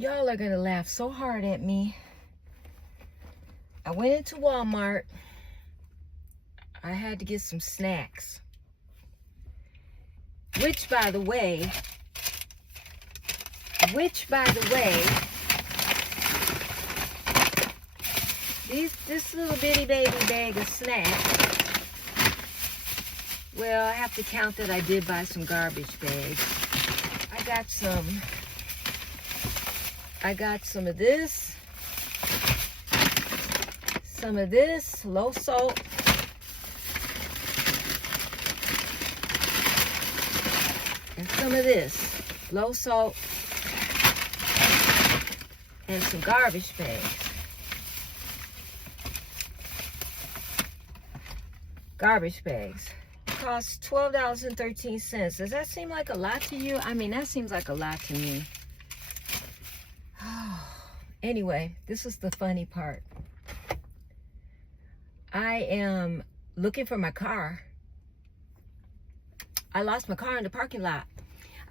Y'all are gonna laugh so hard at me. I went into Walmart. I had to get some snacks. Which, by the way, this little bitty baby bag of snacks, well, I have to count that I did buy some garbage bags. I got some of this, low salt, and some of this, low salt, and some garbage bags. Garbage bags. Cost $12.13. Does that seem like a lot to you? I mean, that seems like a lot to me. Anyway, this is the funny part. I am looking for my car. I lost my car in the parking lot.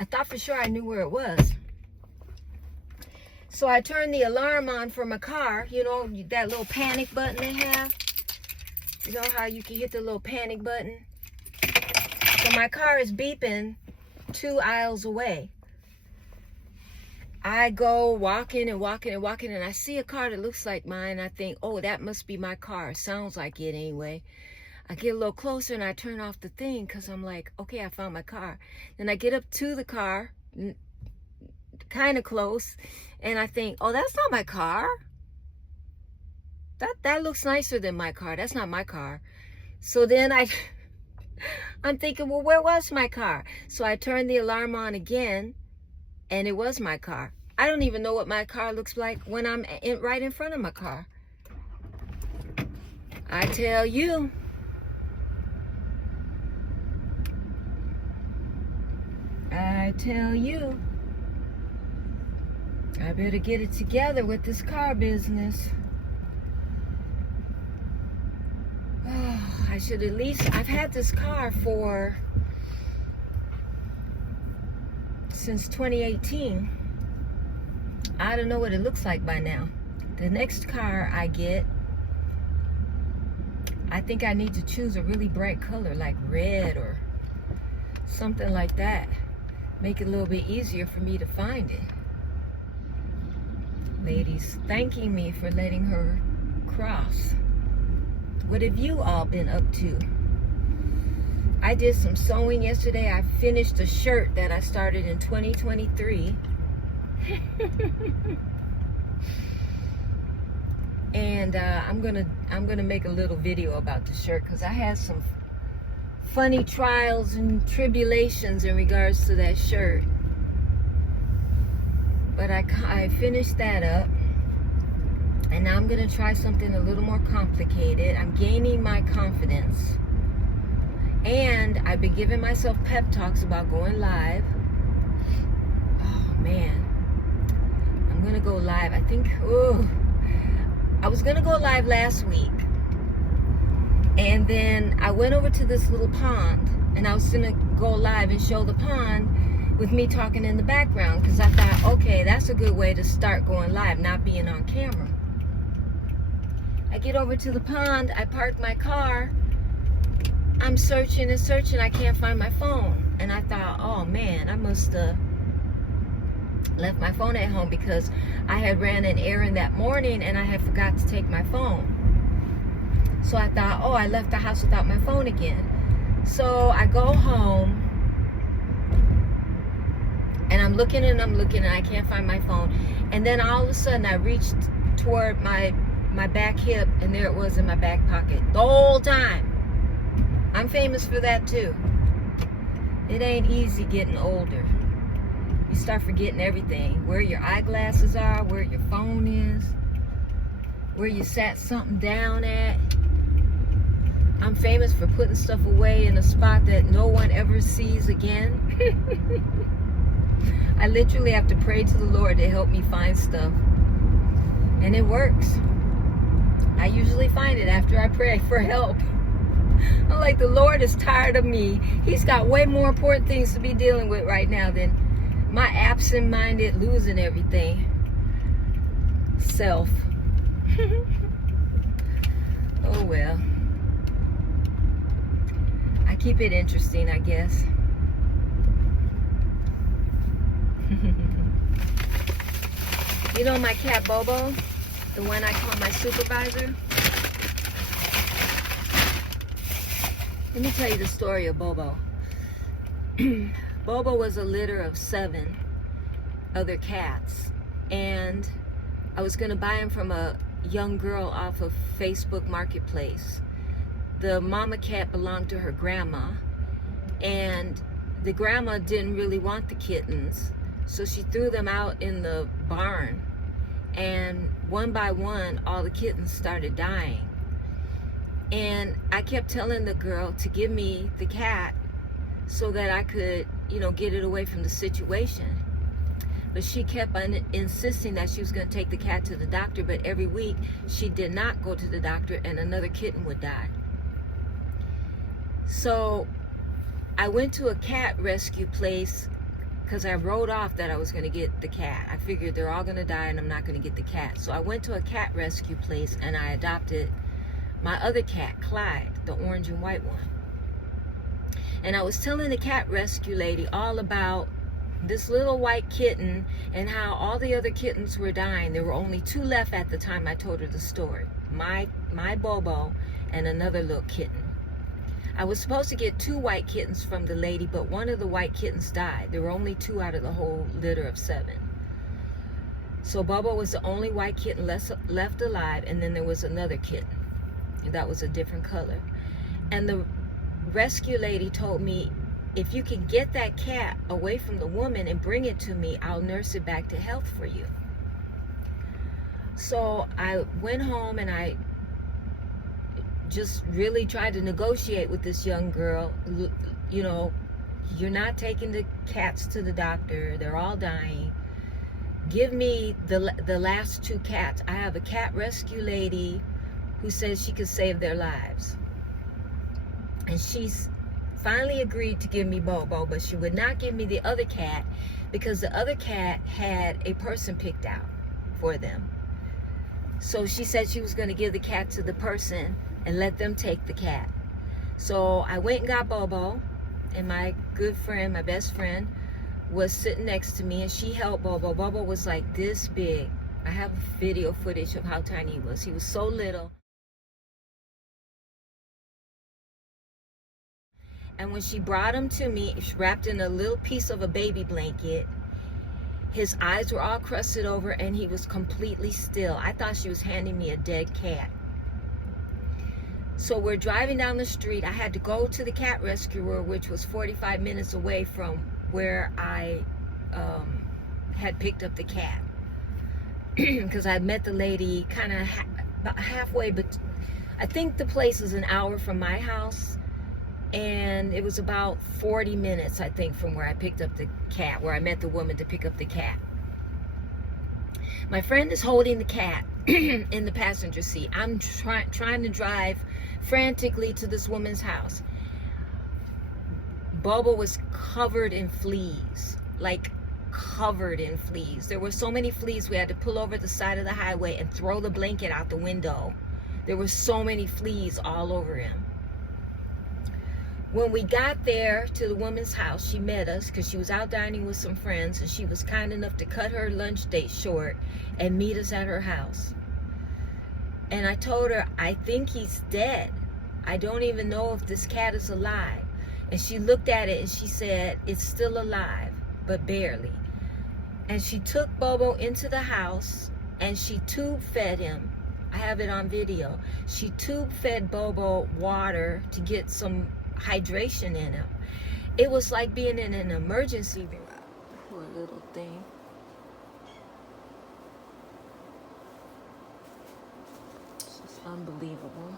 I thought for sure I knew where it was. So I turned the alarm on for my car. You know, that little panic button they have. You know how you can hit the little panic button? So my car is beeping 2 aisles away. I go walking, and I see a car that looks like mine. I think, oh, that must be my car. Sounds like it anyway. I get a little closer and I turn off the thing because I'm like, okay, I found my car. Then I get up to the car, kind of close, and I think, oh, that's not my car. That looks nicer than my car. That's not my car. So then I'm thinking, well, where was my car? So I turned the alarm on again, and it was my car. I don't even know what my car looks like when I'm right in front of my car. I tell you. I better get it together with this car business. Oh, I should at least, I've had this car since 2018. I don't know what it looks like by now. The next car I get, I think I need to choose a really bright color like red or something like that. Make it a little bit easier for me to find it. Ladies thanking me for letting her cross. What have you all been up to? I did some sewing yesterday. I finished a shirt that I started in 2023. And I'm gonna make a little video about the shirt because I had some funny trials and tribulations in regards to that shirt. But I finished that up. And now I'm going to try something a little more complicated. I'm gaining my confidence. And I've been giving myself pep talks about going live. Oh, man. I'm going to go live. I think, I was going to go live last week. And then I went over to this little pond. And I was going to go live and show the pond with me talking in the background. Because I thought, okay, that's a good way to start going live, not being on camera. I get over to the pond, I park my car, I'm searching and searching, I can't find my phone. And I thought, oh man, I must have left my phone at home because I had ran an errand that morning and I had forgot to take my phone. So I thought, oh, I left the house without my phone again. So I go home and I'm looking and I can't find my phone. And then all of a sudden I reached toward my back hip and there it was in my back pocket the whole time. I'm famous for that too. It ain't easy getting older. You start forgetting everything. Where your eyeglasses are, where your phone is, where you sat something down at. I'm famous for putting stuff away in a spot that no one ever sees again. I literally have to pray to the Lord to help me find stuff. And it works. I usually find it after I pray for help. I'm like, the Lord is tired of me. He's got way more important things to be dealing with right now than my absent-minded losing everything. self. Oh well. I keep it interesting, I guess. You know my cat Bobo? The one I call my supervisor? Let me tell you the story of Bobo. Bobo was a litter of 7 other cats. And I was going to buy him from a young girl off of Facebook Marketplace. The mama cat belonged to her grandma. And the grandma didn't really want the kittens. So she threw them out in the barn. And one by one, all the kittens started dying. And I kept telling the girl to give me the cat so that I could, get it away from the situation. But she kept on insisting that she was going to take the cat to the doctor, but every week she did not go to the doctor and another kitten would die. So I went to a cat rescue place because I wrote off that I was going to get the cat. I figured they're all going to die and I'm not going to get the cat. So I went to a cat rescue place and I adopted my other cat, Clyde, the orange and white one. And I was telling the cat rescue lady all about this little white kitten and how all the other kittens were dying. There were only 2 left at the time I told her the story. My Bobo and another little kitten. I was supposed to get 2 white kittens from the lady, but one of the white kittens died. There were only 2 out of the whole litter of 7. So Bobo was the only white kitten left alive, and then there was another kitten. That was a different color. And the rescue lady told me, if you can get that cat away from the woman and bring it to me, I'll nurse it back to health for you. So I went home and I just really tried to negotiate with this young girl. You're not taking the cats to the doctor. They're all dying. Give me the last 2 cats. I have a cat rescue lady who says she could save their lives. And she's finally agreed to give me Bobo, but she would not give me the other cat because the other cat had a person picked out for them. So she said she was going to give the cat to the person and let them take the cat. So I went and got Bobo, and my good friend, my best friend, was sitting next to me, and she held Bobo. Bobo was like this big. I have video footage of how tiny he was. He was so little. And when she brought him to me, wrapped in a little piece of a baby blanket, his eyes were all crusted over and he was completely still. I thought she was handing me a dead cat. So we're driving down the street. I had to go to the cat rescuer, which was 45 minutes away from where I had picked up the cat. Because I met the lady kind of about halfway, but I think the place is an hour from my house. And it was about 40 minutes, I think, from where I picked up the cat, where I met the woman to pick up the cat. My friend is holding the cat in the passenger seat. I'm trying to drive frantically to this woman's house. Bobo was covered in fleas, like covered in fleas. There were so many fleas, we had to pull over the side of the highway and throw the blanket out the window. There were so many fleas all over him. When we got there to the woman's house, she met us because she was out dining with some friends, and she was kind enough to cut her lunch date short and meet us at her house. And I told her, I think he's dead. I don't even know if this cat is alive. And she looked at it and she said, it's still alive, but barely. And she took Bobo into the house and she tube fed him. I have it on video. She tube fed Bobo water to get some hydration in him. It was like being in an emergency room. Poor little thing. It's just unbelievable.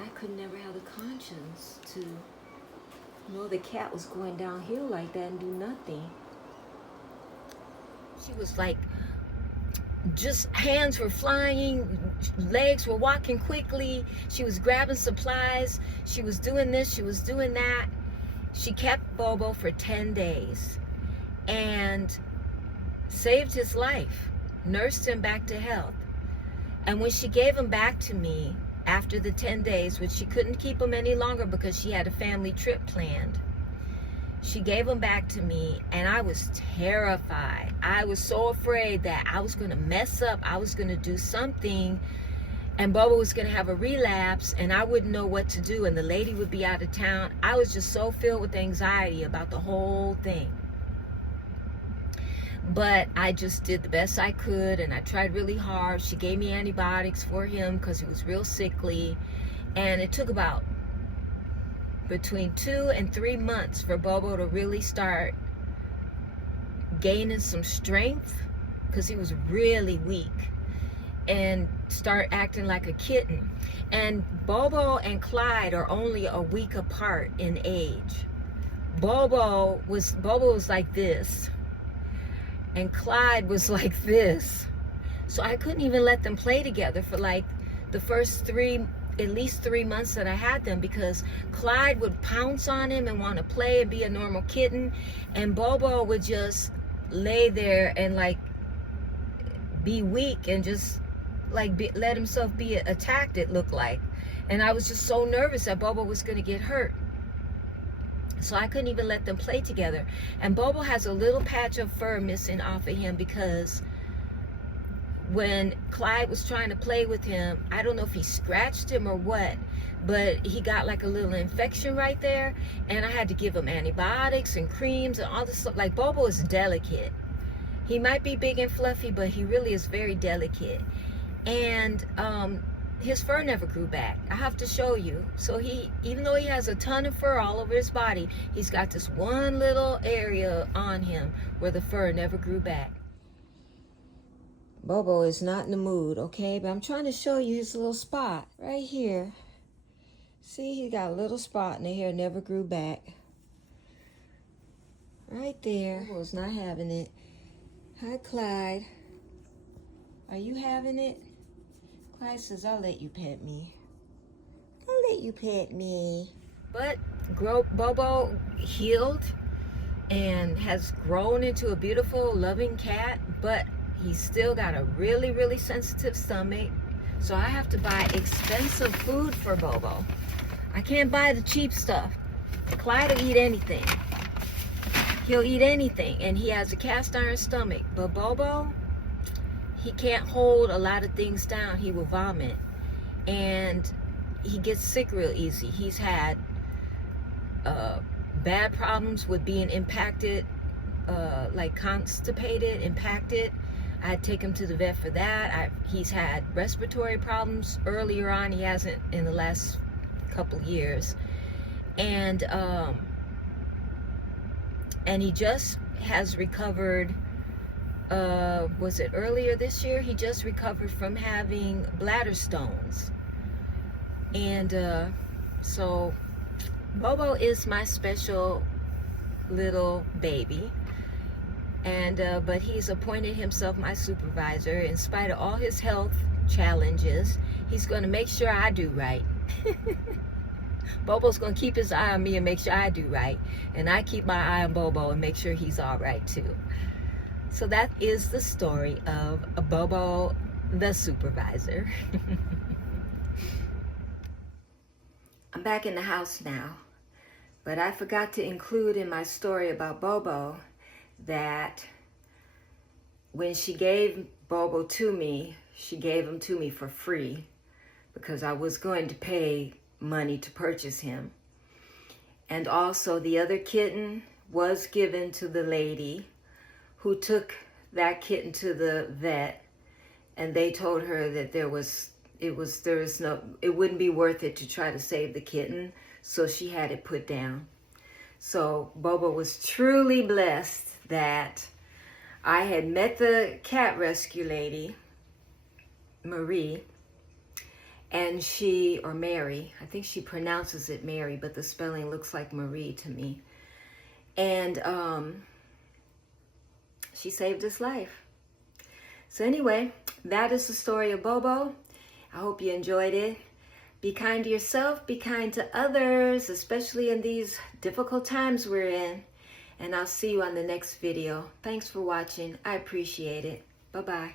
I could never have the conscience to know the cat was going downhill like that and do nothing. She was like, just hands were flying, legs were walking quickly, she was grabbing supplies, she was doing this, she was doing that. She kept Bobo for 10 days. And saved his life, nursed him back to health. And when she gave him back to me after the 10 days, which she couldn't keep him any longer because she had a family trip planned, she gave him back to me, and I was terrified. I was so afraid that I was going to mess up. I was going to do something, and Bobo was going to have a relapse, and I wouldn't know what to do, and the lady would be out of town. I was just so filled with anxiety about the whole thing. But I just did the best I could, and I tried really hard. She gave me antibiotics for him because he was real sickly, and it took about between 2 and 3 months for Bobo to really start gaining some strength, because he was really weak, and start acting like a kitten. And Bobo and Clyde are only a week apart in age. Bobo was like this, and Clyde was like this. So I couldn't even let them play together for like the first at least 3 months that I had them, because Clyde would pounce on him and want to play and be a normal kitten, and Bobo would just lay there and like be weak and just like let himself be attacked, it looked like. And I was just so nervous that Bobo was going to get hurt. So I couldn't even let them play together. And Bobo has a little patch of fur missing off of him, because when Clyde was trying to play with him, I don't know if he scratched him or what, but he got like a little infection right there, and I had to give him antibiotics and creams and all this stuff. Like, Bobo is delicate. He might be big and fluffy, but he really is very delicate. And his fur never grew back. I have to show you. So even though he has a ton of fur all over his body, he's got this one little area on him where the fur never grew back. Bobo is not in the mood, okay? But I'm trying to show you his little spot right here. See, he got a little spot and the hair never grew back. Right there. Bobo's not having it. Hi, Clyde. Are you having it? Clyde says, I'll let you pet me. I'll let you pet me. But Bobo healed and has grown into a beautiful, loving cat, but he's still got a really, really sensitive stomach. So I have to buy expensive food for Bobo. I can't buy the cheap stuff. Clyde will eat anything. He'll eat anything, and he has a cast iron stomach. But Bobo, he can't hold a lot of things down. He will vomit, and he gets sick real easy. He's had bad problems with being impacted, like constipated, impacted. I had to take him to the vet for that. He's had respiratory problems earlier on. He hasn't in the last couple years, and he just has recovered. Was it earlier this year? He just recovered from having bladder stones. And so Bobo is my special little baby. And but he's appointed himself my supervisor. In spite of all his health challenges, he's going to make sure I do right. Bobo's going to keep his eye on me and make sure I do right. And I keep my eye on Bobo and make sure he's all right too. So that is the story of Bobo the supervisor. I'm back in the house now, but I forgot to include in my story about Bobo that when she gave Bobo to me, she gave him to me for free, because I was going to pay money to purchase him. And also the other kitten was given to the lady who took that kitten to the vet, and they told her that it wouldn't be worth it to try to save the kitten, so she had it put down. So Bobo was truly blessed that I had met the cat rescue lady, Marie, and or Mary, I think she pronounces it Mary, but the spelling looks like Marie to me. And she saved his life. So anyway, that is the story of Bobo. I hope you enjoyed it. Be kind to yourself, be kind to others, especially in these difficult times we're in. And I'll see you on the next video. Thanks for watching. I appreciate it. Bye-bye.